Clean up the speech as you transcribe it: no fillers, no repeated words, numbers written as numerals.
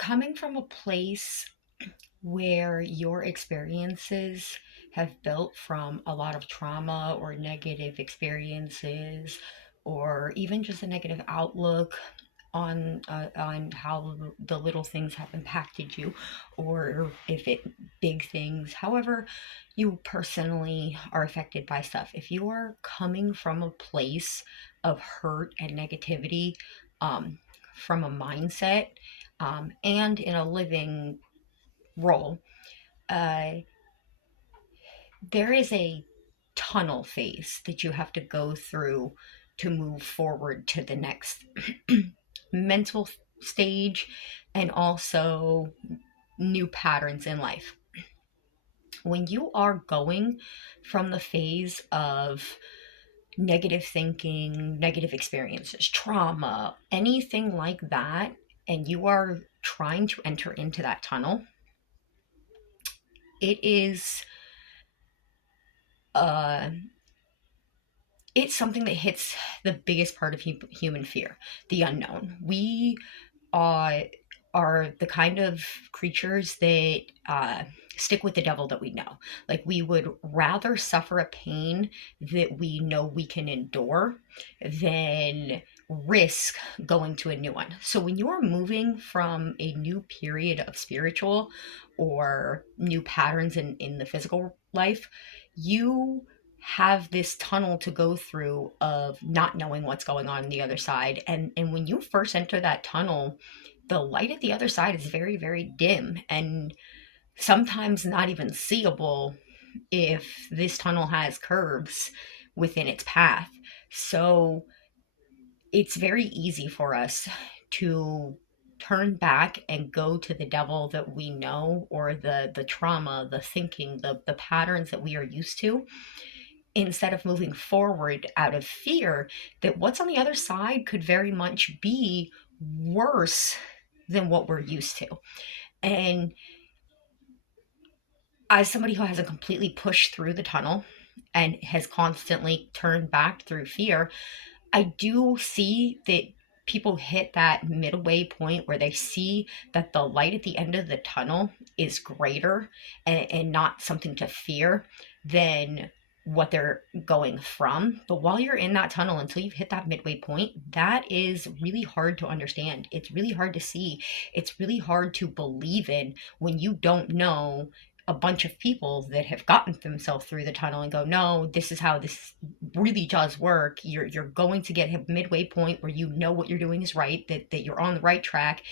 Coming from a place where your experiences have built from a lot of trauma or negative experiences, or even just a negative outlook on how the little things have impacted you, or if it big things, however you personally are affected by stuff. If you are coming from a place of hurt and negativity, um, from a mindset, and in a living role, uh, there is a tunnel phase that you have to go through to move forward to the next mental stage, and also new patterns in life. When you are going from the phase of negative thinking, negative experiences, trauma, anything like that, and you are trying to enter into that tunnel, it is uh it's something that hits the biggest part of human fear, the unknown. We uh, are the kind of creatures that stick with the devil that we know. Like, we would rather suffer a pain that we know we can endure than risk going to a new one. So when you are moving from a new period of spiritual or new patterns in the physical life, you have this tunnel to go through of not knowing what's going on the other side. And when you first enter that tunnel, the light at the other side is very, very dim, and sometimes not even seeable if this tunnel has curves within its path. So it's very easy for us to turn back and go to the devil that we know, or the trauma, the thinking, the patterns that we are used to, instead of moving forward out of fear that what's on the other side could very much be worse than what we're used to. And as somebody who hasn't completely pushed through the tunnel and has constantly turned back through fear, I do see that people hit that midway point where they see that the light at the end of the tunnel is greater, and not something to fear than what they're going from. But while you're in that tunnel, until you've hit that midway point, that is really hard to understand. It's really hard to see. It's really hard to believe in when you don't know a bunch of people that have gotten themselves through the tunnel and go, no, this is how this really does work. You're going to get a midway point where you know what you're doing is right, that you're on the right track,